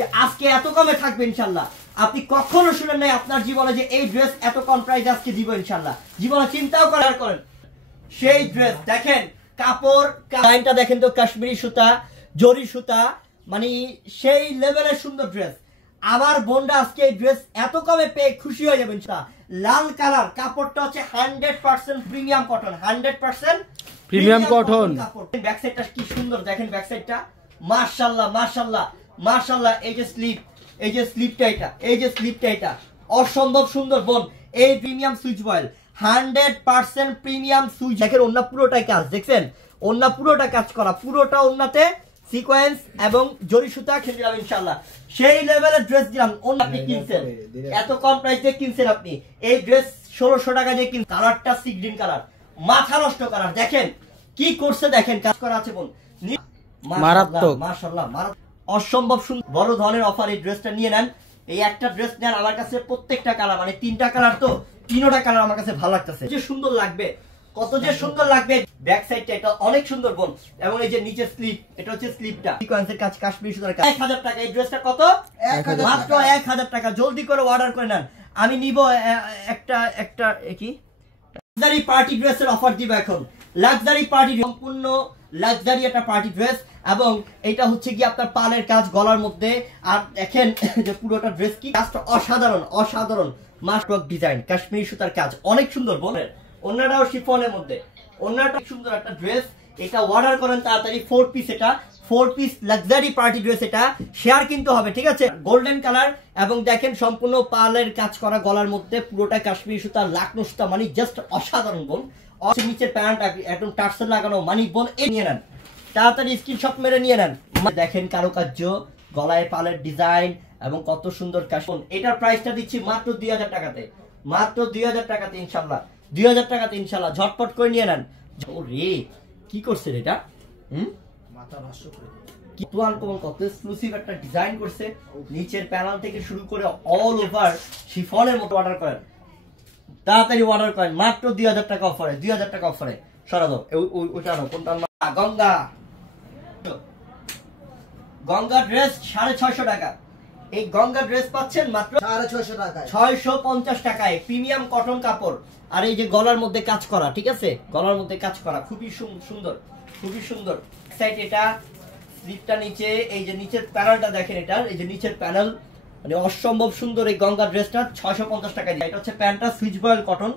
যে আজকে এত কমে থাকবে ইনশাআল্লাহ। আপনি কখনো শুনেন নাই আপনার জীবনে যে এই ড্রেস এত কম প্রাইসে আজকে দিব ইনশাআল্লাহ, জীবনে চিন্তাও করার করেন। সেই ড্রেস দেখেন, কাপড় লাইনটা দেখেন তো, কাশ্মীরি সুতা, জরি সুতা, মানে সেই লেভেলের সুন্দর ড্রেস। আমার বোনরা আজকে এই ড্রেস এত কমে পেয়ে খুশি হয়ে যাবেন। লাল কালার, কাপড়টা হচ্ছে 100% প্রিমিয়াম কটন, 100% প্রিমিয়াম কটন কাপড়। ব্যাক সাইডটা কি সুন্দর দেখেন, ব্যাক সাইডটা মাশাআল্লাহ মাশাআল্লাহ মাশাআল্লাহ। এই যে স্লিপ, এই যে স্লিপটা, এটা এই যে স্লিপটা, এটা অসম্ভব সুন্দর বোন। এই প্রিমিয়াম সুইচ বয়েল 100% প্রিমিয়াম সুইচ। দেখেন ওন্না পুরোটাই কাজ, দেখছেন ওন্না পুরোটা কাজ করা, পুরোটা ওন্নাতে সিকোয়েন্স এবং জরি সুতা খেলে দিলাম ইনশাআল্লাহ। সেই লেভেলের ড্রেস দিলাম। ওন্না আপনি কিনছেন এত কম প্রাইসে, কিনছেন আপনি এই ড্রেস 1600 টাকা দিয়ে কিন। কালারটা সি গ্রিন কালার, মাথা নষ্ট কালার। দেখেন কি করছে, দেখেন কাজ করা আছে বোন, মারাত্মক মাশাআল্লাহ মারাত্মক, অসম্ভব সুন্দর। বড় ধরনের অফার, এই ড্রেসটা নিয়ে নেন। এই একটা ড্রেস নেন, আমার কাছে প্রত্যেকটা কালার, মানে 3টা কালার তো, 3টা কালার আমার কাছে ভালো লাগতেছে। যে সুন্দর লাগবে, কত যে সুন্দর লাগবে। ব্যাক সাইডটা এটা অনেক সুন্দর বোন, এবং এই যে নিচে স্লিপ, এটা হচ্ছে স্লিপটা সিকোয়েন্সের কাজ, কাশ্মীরি সুতার কাজ। 1000 টাকা এই ড্রেসটা, কত? মাত্র 1000 টাকা। জলদি করে অর্ডার করে নেন। আমি নিব একটা কি লাক্সারি পার্টি ড্রেসের অফার দিব এখন। লাক্সারি পার্টি, সম্পূর্ণ লাক্সারি একটা পার্টি ড্রেস, এবং এটা হচ্ছে কি আপনার পালের কাজ গলার মধ্যে। আর দেখেন যে পুরোটা ড্রেস কি কাজটা অসাধারণ অসাধারণ, মাস্টওয়ার্ক ডিজাইন, কাশ্মীরি সুতার কাজ অনেক সুন্দর বোনের। ওন্নাটাও শিফনের মধ্যে, ওন্নাটা সুন্দর একটা ড্রেস। এটা অর্ডার করেন তাড়াতাড়ি। 4 পিস, এটা 4 পিস লাক্সারি পার্টি ড্রেস। এটা শেয়ার কিনতে হবে, ঠিক আছে? গোল্ডেন কালার, এবং দেখেন সম্পূর্ণ পালের কাজ করা গলার মধ্যে, পুরোটা কাশ্মীরি সুতা, লাকনো সুতা, মানে জাস্ট অসাধারণ বোন। নিচের প্যান্ট একদম টার্সেল লাগানো, মানে বোন এ নিয়ে নেন তাড়াতাড়ি, স্ক্রিনশট মেরে নিয়ে নেন। দেখেন কারুকার্য, গলায় পালের ডিজাইন, এবং কত সুন্দর কাশ্মীর। এটার প্রাইসটা দিচ্ছি মাত্র 2000 টাকাতে, মাত্র 2000 টাকাতে ইনশাল্লাহ, 2000 টাকাতে ইনশাল্লাহ। ঝটপট করে নিয়ে নেন। রে কি করছে এটা, মাথা নষ্ট করে কি তোয়াল কোমল, কত এক্সক্লুসিভ একটা ডিজাইন করছে। নিচের প্যানেল থেকে শুরু করে অল ওভার শিফনের মতো অর্ডার করেন, তাড়াতাড়ি অর্ডার করেন। মাত্র 2000 টাকা অফারে, 2000 টাকা অফারে। সরা দাও ওইটা নাও, কোনটা? গঙ্গা, গঙ্গা ড্রেস 650 টাকা। এই গঙ্গা ড্রেস পাচ্ছেন মাত্র 650 টাকায়, 650 টাকায়। প্রিমিয়াম কটন কাপড়, আর এই যে গলার মধ্যে কাজ করা, ঠিক আছে? গলার মধ্যে কাজ করা, খুবই সুন্দর, খুবই সুন্দর। সাইড এটা স্লিপটা, নিচে এই যে নিচের প্যানেলটা দেখেন, এটা এই যে নিচের প্যানেল, মানে অসম্ভব সুন্দর। এই গঙ্গা ড্রেসটা 650 টাকা দিয়ে। এটা হচ্ছে প্যান্টটা Swiss voile cotton,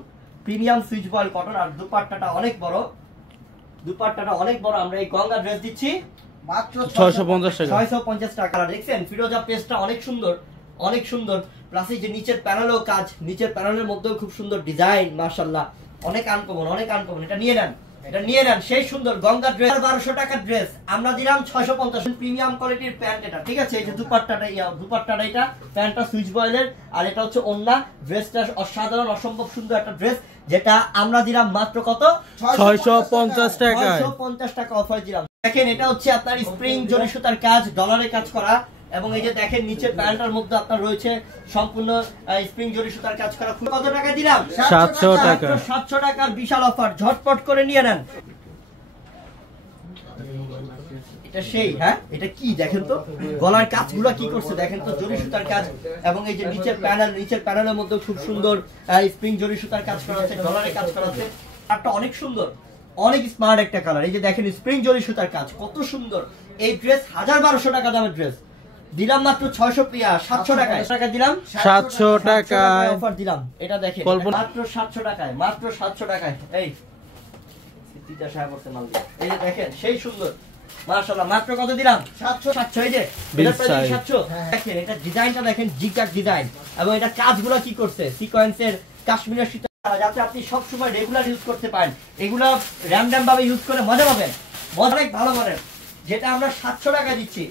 premium switch voile cotton. আর দুপাট্টাটা অনেক বড়, দুপাট্টাটা অনেক বড়। আমরা এই গঙ্গা ড্রেস দিচ্ছি মাত্র 650 টাকা, 650 টাকা। দেখছেন ফিরোজা পেস্টটা অনেক সুন্দর, অনেক সুন্দর। প্লাস এই যে নিচের প্যানেলও কাজ, নিচের প্যানেলের মধ্যেও খুব সুন্দর ডিজাইন, মাশাআল্লাহ অনেক আনকমন, অনেক আনকমন। এটা নিয়ে নেন, এটা নিয়ে নেন। সেই সুন্দর গঙ্গা ড্রেস 1200 টাকার ড্রেস আমরা দিলাম 650। প্রিমিয়াম কোয়ালিটির প্যান্ট এটা, ঠিক আছে? এই যে দুপাট্টাটা, দুপাট্টাটা এটা, প্যান্টটা সুইচ বয়েলের, আর এটা হচ্ছে ওন্না। ড্রেসটা অসাধারণ, অসম্ভব সুন্দর একটা ড্রেস, যেটা আমরা দিলাম মাত্র কত? 650 টাকা, 650 টাকা অফার দিলাম। দেখেন এটা হচ্ছে আপনার স্প্রিং জরি সুতার কাজ, ডলারে কাজ করা, এবং এই যে দেখেন নিচের প্যান্টটার মধ্যে আপনার রয়েছে সম্পূর্ণ স্প্রিং জরি সুতার কাজ করা। কত টাকা দিলাম? 700 টাকা, 700 টাকার বিশাল অফার। ঝটপট করে নিয়ে নেন। এটা সেই, হ্যাঁ এটা কি দেখেন তো, গলার কাজগুলো কি করছে দেখেন তো, জরি সুতার কাজ, এবং এই যে নিচের প্যানেল, নিচের প্যানেলের মধ্যে খুব সুন্দর স্প্রিং জরি সুতার কাজ করা আছে, ডলারে কাজ করা আছে। একটা অনেক সুন্দর, অনেক স্মার্ট একটা কালার। এই যে দেখেন স্প্রিং জরি সুতার কাজ কত সুন্দর। এই ড্রেস 1200 টাকা দামের ড্রেস দিলাম মাত্র 700 টাকায়। টাকা দিলাম 700 টাকায় অফার দিলাম। এটা দেখেন মাত্র 700 টাকায়, মাত্র 700 টাকায়। এই সিটিটা সাহেব করতে মাল দিয়ে, এই যে দেখেন সেই সুন্দর, মাশাআল্লাহ। মাত্র কত দিলাম? 700। এই যে এটা প্রাইস 700। দেখেন এটা ডিজাইনটা দেখেন, জিগজ্যাগ ডিজাইন, এবং এটা কাজগুলো কি করছে সিকোয়েন্সের, কাশ্মীরের সুতা, যাতে আপনি সব সময় রেগুলার ইউজ করতে পারেন। এগুলো র্যান্ডম ভাবে ইউজ করে মজা পাবেন, মজা অনেক ভালো পাবেন। যেটা আমরা 700 টাকা দিচ্ছি,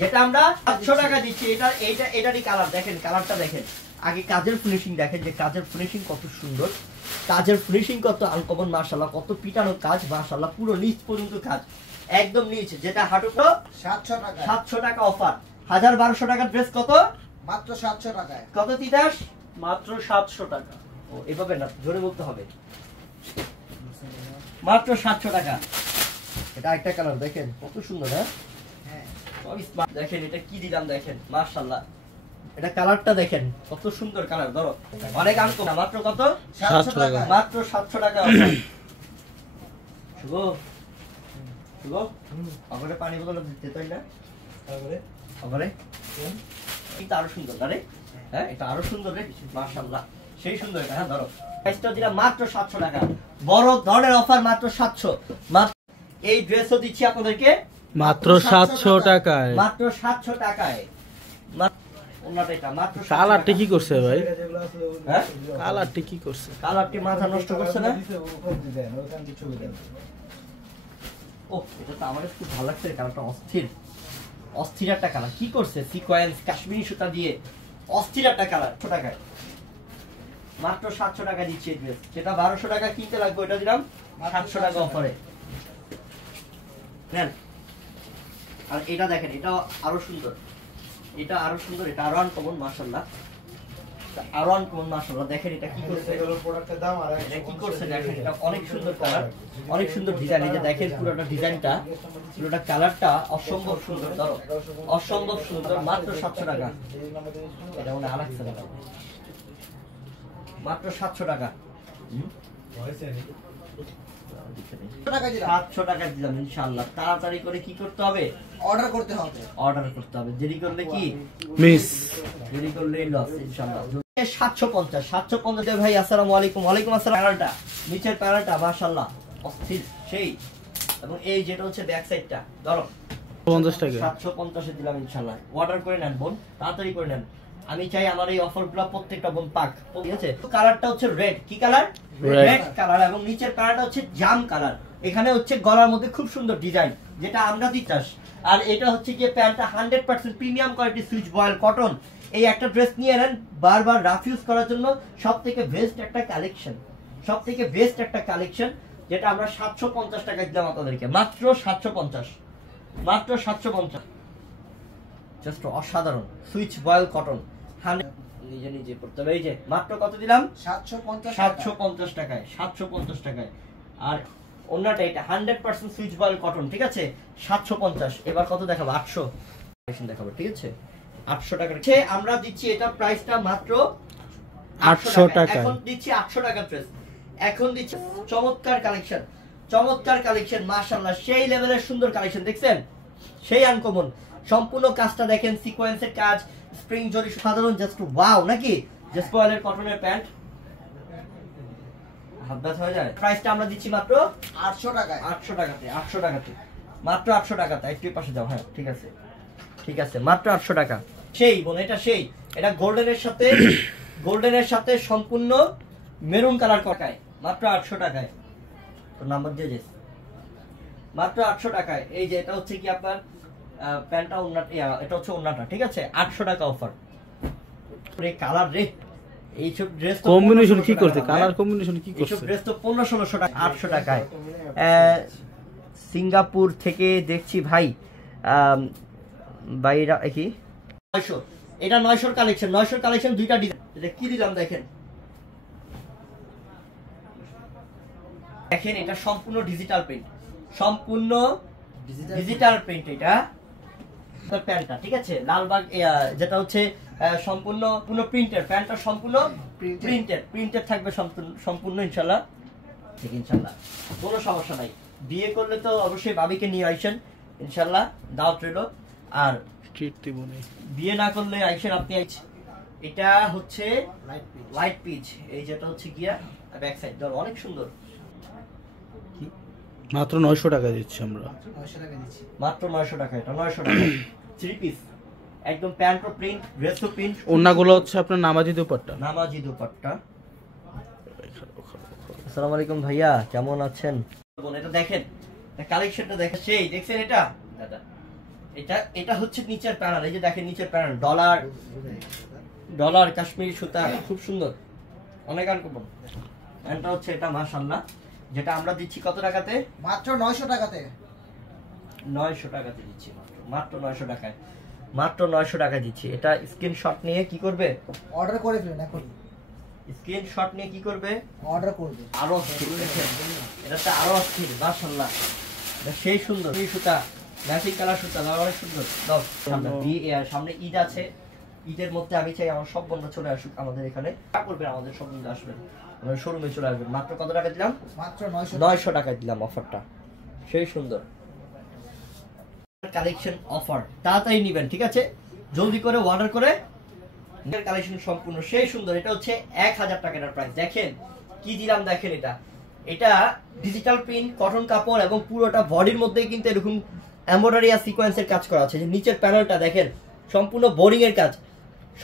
যেটা আমরা 700 টাকা দিচ্ছি, এটারই কালার দেখেন, কালারটা দেখেন। আগে কাজের ফিনিশিং দেখেন, যে কাজের ফিনিশিং কত সুন্দর, কাজের ফিনিশিং কত আনকমন, মাশাআল্লাহ কত পিটানো কাজ, মাশাআল্লাহ পুরো নিচ পর্যন্ত কাজ, একদম নিচ। যেটা হাঁটুটো 700 টাকা, 700 টাকা অফার। 1200 টাকার ড্রেস কত? মাত্র 700 টাকায়। কত তিতাস? মাত্র 700 টাকা। ও এভাবে না, জোরে বলতে হবে। মাত্র 700 টাকা। এটা একটা কালার দেখেন কত সুন্দর, হ্যাঁ সব স্মার্ট। দেখেন এটা কি দিলাম দেখেন, মাশাআল্লাহ। এটা কালারটা দেখেন কত সুন্দর কালার। ধরো অনেক আনকো না, মাত্র কত 700 টাকা। মাত্র 700 টাকা। শুভ শুভ আমারে পানি বোতল দিতে তাই না? আমারে এটা আরো সুন্দর আরে, হ্যাঁ এটা আরো সুন্দর রে, মাশাআল্লাহ সেই সুন্দর এটা। হ্যাঁ ধরো প্রাইসটা দিলাম মাত্র 700 টাকা, বড় ধরনের অফার মাত্র 700। মাত্র এই ড্রেসও দিচ্ছি আপনাদেরকে মাত্র 700 টাকায়। মাত্র 700 টাকায়। ওনাটা এটা মাত্র 700 কালারটি টাকা। কি করছে ভাই? হ্যাঁ কালারটি কি করছে? কালারটি মাথা নষ্ট করছে না? ও এটা তো আমার খুব ভালো লাগছে, কালারটা অস্থির অস্থির একটা কালার। কি করছে সিকোয়েন্স কাশ্মীরি সুতা দিয়ে অস্থির একটা কালার। 700 টাকায় মাত্র 700 টাকা দিচ্ছি এই ড্রেস। যেটা 1200 টাকা কিনতে লাগবে ওটা দিলাম 700 টাকা অফারে নেন। আর এটা দেখেন, এটা আরো সুন্দর, এটা আরো সুন্দর, এটা আরো আনকমন মাশাআল্লাহ, আরো আনকমন মাশাআল্লাহ। দেখেন এটা কি করছে, এটা কি করছে দেখেন, এটা অনেক সুন্দর কালার, অনেক সুন্দর ডিজাইন। এই যে দেখেন পুরোটা ডিজাইনটা, পুরোটা কালারটা অসম্ভব সুন্দর। ধরো অসম্ভব সুন্দর, মাত্র 700 টাকা। এটা মনে আলাদা টাকা, মাত্র 700 টাকা। 700 টাকা দিলাম ইনশাআল্লাহ। তাড়াতাড়ি করে কি করতে হবে, অর্ডার করতে হবে, অর্ডার করতে হবে। দেরি করলে কি মিস, দেরি করলেই লস ইনশাআল্লাহ। 750 750 ভাই। আসসালামু আলাইকুম। ওয়ালাইকুম আসসালাম। প্যারালটা নিচের প্যারালটা মাশাআল্লাহ অস্থির সেই, এবং এই যেটা হচ্ছে ব্যাক সাইডটা ধরো 50 টাকা। 750 এ দিলাম ইনশাআল্লাহ। অর্ডার করে নেন বোন, তাড়াতাড়ি করে নেন। আমি চাই আমার এই অফারগুলো প্রত্যেকটা বোন পাক, ঠিক আছে? কালারটা হচ্ছে রেড, কি কালার? রেড কালার, এবং নিচের কালারটা হচ্ছে জাম কালার। এখানে হচ্ছে গলার মধ্যে খুব সুন্দর ডিজাইন, যেটা আমরা দিতাস। আর এটা হচ্ছে যে প্যান্টটা 100% premium quality switch voile cotton. এই একটা ড্রেস নিয়ে নেন বারবার রাফ ইউজ করার জন্য, সবথেকে বেস্ট একটা কালেকশন, সবথেকে বেস্ট একটা কালেকশন, যেটা আমরা 750 টাকা দিলাম আপনাদেরকে। মাত্র 750, মাত্র 750। জাস্ট অসাধারণ সুইচ বয়েল কটন, নিজে নিজে করতে হবে। এই যে মাত্র কত দিলাম 750 টাকায়, 750 টাকায়। আর অন্যটা এটা 100% সুইচ বয়েল কটন, ঠিক আছে? 750। এবার কত দেখাবো, 800 দেখাবো, ঠিক আছে? 800 টাকা আমরা দিচ্ছি। এটা প্রাইসটা মাত্র 800 টাকা। এখন দিচ্ছি 800 টাকা ড্রেস। এখন দিচ্ছি চমৎকার কালেকশন, চমৎকার কালেকশন মাশাআল্লাহ, সেই লেভেলের সুন্দর কালেকশন। দেখছেন সেই আনকমন, সম্পূর্ণ কাজটা দেখেন, সিকোয়েন্সের কাজ, স্প্রিং জরি, সাধারণ জাস্ট ওয়াও নাকি? জাস্ট বয়েলের কটনের প্যান্ট, হাত ব্যথা হয়ে যায়। প্রাইসটা আমরা দিচ্ছি মাত্র 800 টাকায়, 800 টাকাতে, 800 টাকাতে, মাত্র 800 টাকাতে। একটু পাশে যাও, হ্যাঁ ঠিক আছে, ঠিক আছে, মাত্র 800 টাকা। সেই বোন এটা সেই, এটা গোল্ডেনের সাথে গোল্ডেনের সাথে সম্পূর্ণ মেরুন কালার কটায়, মাত্র 800 টাকায়। তো নাম্বার দিয়ে যাস, মাত্র 800 টাকায়। এই যে এটা হচ্ছে কি আপনার প্যান্টটা, ওন্নাটা, এটা হচ্ছে ওন্নাটা, ঠিক আছে? 800 টাকা অফার। রে কালার রে, এই সব ড্রেস তো কম্বিনেশন কি করতে, কালার কম্বিনেশন কি এই সব করছে? ড্রেস তো 1500-1600 টাকা, 800 টাকায়। সিঙ্গাপুর থেকে দেখছি ভাই, বাইরা কি 900, এটা 900 কালেকশন, 900 কালেকশন, দুইটা ডিজাইন। এটা কি দিলাম দেখেন, দেখেন এটা সম্পূর্ণ ডিজিটাল প্রিন্ট, সম্পূর্ণ ডিজিটাল প্রিন্ট। এটা প্যান্টটা, ঠিক আছে? লালবাগ যেটা হচ্ছে সম্পূর্ণ প্রিন্টের, প্যান্টটা সম্পূর্ণ প্রিন্টের থাকবে, সম্পূর্ণ ইনশাআল্লাহ, ঠিক ইনশাআল্লাহ, কোনো সমস্যা নাই। বিয়ে করলে তো অবশ্যই ভাবিকে নিয়ে আইসেন ইনশাআল্লাহ, দাওয়াত রইল। আর বিয়ে না করলে আইসেন আপনি। এটা হচ্ছে লাইট পিচ, এই যেটা হচ্ছে গিয়া ব্যাক সাইড, ধর অনেক সুন্দর। মাত্র 900 টাকা দিচ্ছি আমরা, 900 টাকা দিচ্ছি, মাত্র 900 টাকা। এটা 900 টাকা, 3 পিস একদম, প্যান্ট ও প্রিন্ট, ড্রেস ও প্রিন্ট। ওন্নাগুলো হচ্ছে আপনার নামাজি দুপাট্টা। নামাজি দুপাট্টা। আসসালামু আলাইকুম ভাইয়া, কেমন আছেন? এটা দেখেন, কালেকশনটা দেখেন সেই, দেখছেন এটা দাদা? এটা হচ্ছে নিচের প্যানেল, এই যে দেখেন নিচের প্যানেল, ডলার কাশ্মীরি সুতা, খুব সুন্দর, অনেক আনকমন। প্যান্টটা হচ্ছে এটা মাশাআল্লাহ, যেটা আমরা দিচ্ছি কত টাকাতে? মাত্র 900 টাকাতে, 900 টাকাতে দিচ্ছি, মাত্র 900 টাকায়, মাত্র 900 টাকা দিচ্ছি। এটা স্ক্রিনশট নিয়ে কি করবে, অর্ডার করে ফেলুন। এখন স্ক্রিনশট নিয়ে কি করবে, অর্ডার করবে। আরো অস্থির, দেখেন এটা তো আরো অস্থির মাশাআল্লাহ, এটা সেই সুন্দর, এই সুতা ম্যাচিং কালার সুতা দাও, অনেক সুন্দর দাও। সামনে ঈদ আছে, ঈদের মধ্যে আমি চাই আমার সব বন্ধু চলে আসুক আমাদের এখানে, করবেন আমাদের সব বন্ধু আসবেন, আমাদের শোরুমে চলে আসবেন। মাত্র কত টাকা দিলাম? মাত্র 900 টাকা দিলাম অফারটা, সেই সুন্দর কালেকশন অফার। তাড়াতাড়ি নেবেন, ঠিক আছে, জলদি করে অর্ডার করে। কালেকশন সম্পূর্ণ সেই সুন্দর। এটা হচ্ছে 1000 টাকার প্রাইস। দেখেন কি দিলাম, দেখেন এটা ডিজিটাল প্রিন্ট কটন কাপড় এবং পুরোটা বডির মধ্যে কিন্তু এরকম এমব্রয়ডারি আর সিকোয়েন্সের কাজ করা আছে। যে নিচের প্যানেলটা দেখেন সম্পূর্ণ বোরিং এর কাজ,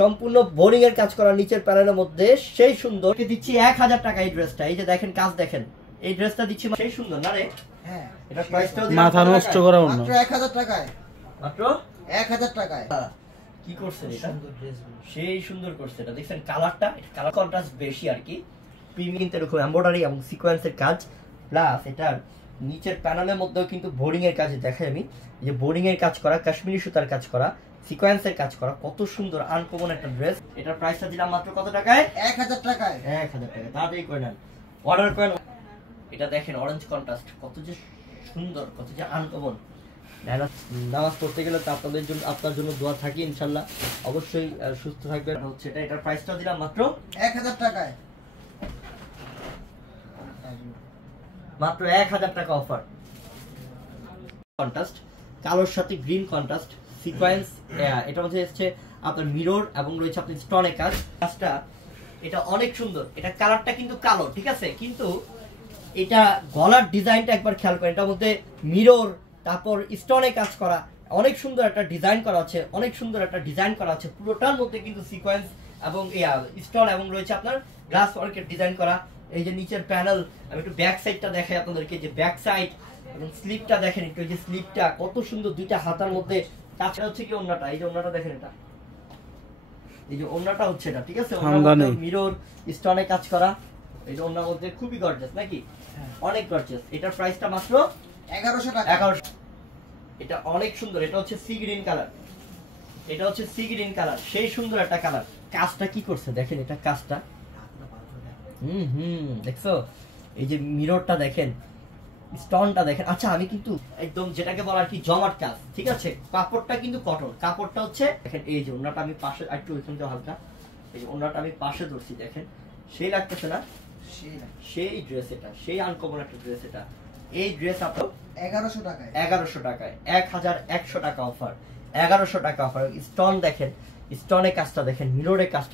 সম্পূর্ণ বোরিং এর কাজ করা নিচের প্যানেলের মধ্যে সেই সুন্দর। দিচ্ছি 1000 টাকা এই ড্রেসটা। এই যে দেখেন কাজ দেখেন, এই ড্রেসটা দিচ্ছি সেই সুন্দর না রে? হ্যাঁ, এটা প্রাইসটাও মাথা নষ্ট করা অন্য মাত্র 1000 টাকায়, মাত্র 1000 টাকায়। কি করছেন এটা? সুন্দর ড্রেস, সেই সুন্দর করছে এটা। দেখছেন কালারটা, কালার কন্ট্রাস্ট বেশি আর কি। প্রিমিয়াম এরকম এমব্রয়ডারি এবং সিকোয়েন্সের কাজ, প্লাস এটার নিচের প্যানেলের মধ্যেও কিন্তু বোরিং এর কাজ দেখাই আমি, যে বোরিং এর কাজ করা, কাশ্মীরি সুতার কাজ করা, সিকোয়েন্সের কাজ করা, কত সুন্দর আনকমন একটা ড্রেস। এটার প্রাইসটা দিলাম মাত্র কত টাকায়? 1000 টাকায়। 1000 টাকা। তাড়াতাড়ি করে নেন, অর্ডার করেন। এটা দেখেন অরেঞ্জ কন্ট্রাস্ট, কত যে সুন্দর, কত যে আনকমন। নামাজ পড়তে গেলে তো আপনার জন্য দোয়া থাকি ইনশাল্লাহ, অবশ্যই সুস্থ থাকবেন। হচ্ছে এটা, এটার প্রাইসটা দিলাম মাত্র 1000 টাকায়, মাত্র 1000 টাকা অফার। কন্ট্রাস্ট কালোর সাথে গ্রিন কন্ট্রাস্ট সিকোয়েন্স, এটা হচ্ছে আপনার মিরর এবং রয়েছে আপনার স্টোনে কাজটা। এটা অনেক সুন্দর। এটা কালারটা কিন্তু কালো, ঠিক আছে, কিন্তু এটা গলার ডিজাইনটা একবার খেয়াল করেন। এটার মধ্যে মিরর, তারপর স্টোনে কাজ করা, অনেক সুন্দর একটা ডিজাইন করা আছে, অনেক সুন্দর একটা ডিজাইন করা আছে। পুরোটার মধ্যে কিন্তু সিকোয়েন্স এবং স্টোন এবং রয়েছে আপনার গ্লাস ওয়ার্কের ডিজাইন করা। এই যে নিচের প্যানেল, আমি একটু ব্যাক সাইডটা দেখাই আপনাদেরকে, যে ব্যাক সাইড এবং স্লিপটা দেখেন একটু, এই যে স্লিপটা কত সুন্দর, দুইটা হাতার মধ্যে। তাছাড়া হচ্ছে কি ওন্নাটা, এই যে ওন্নাটা দেখেন, এটা এই যে ওন্নাটা হচ্ছে এটা, ঠিক আছে, মিরর স্টোনে কাজ করা। এই যে ওন্নার মধ্যে খুবই গর্জিয়াস নাকি, অনেক গর্জিয়াস। এটার প্রাইসটা মাত্র 1100 টাকা। 1100। এটা অনেক সুন্দর। এটা হচ্ছে সি গ্রিন কালার, এটা হচ্ছে সি গ্রিন কালার, সেই সুন্দর একটা কালার। কাজটা কি করছে দেখেন, এটা কাজটা দেখছো, এই যে মিররটা দেখেন, স্টোনটা দেখেন। আচ্ছা আমি কিন্তু একদম যেটাকে বলা আর কি জমাট কাজ, ঠিক আছে। কাপড়টা কিন্তু কটন, কাপড়টা হচ্ছে দেখেন, এই যে ওন্নাটা আমি পাশে একটু ওইখান থেকে হালকা, এই যে ওন্নাটা আমি পাশে ধরছি দেখেন, সেই লাগতেছে না? সেই ড্রেস এটা, সেই আনকমন একটা ড্রেস এটা। এই ড্রেস আপনার 1100 টাকায়, 1100 টাকায়, 1100 টাকা অফার, 1100 টাকা অফার। স্টোন দেখেন, স্টোনের কাজটা দেখেন, মিররের কাজটা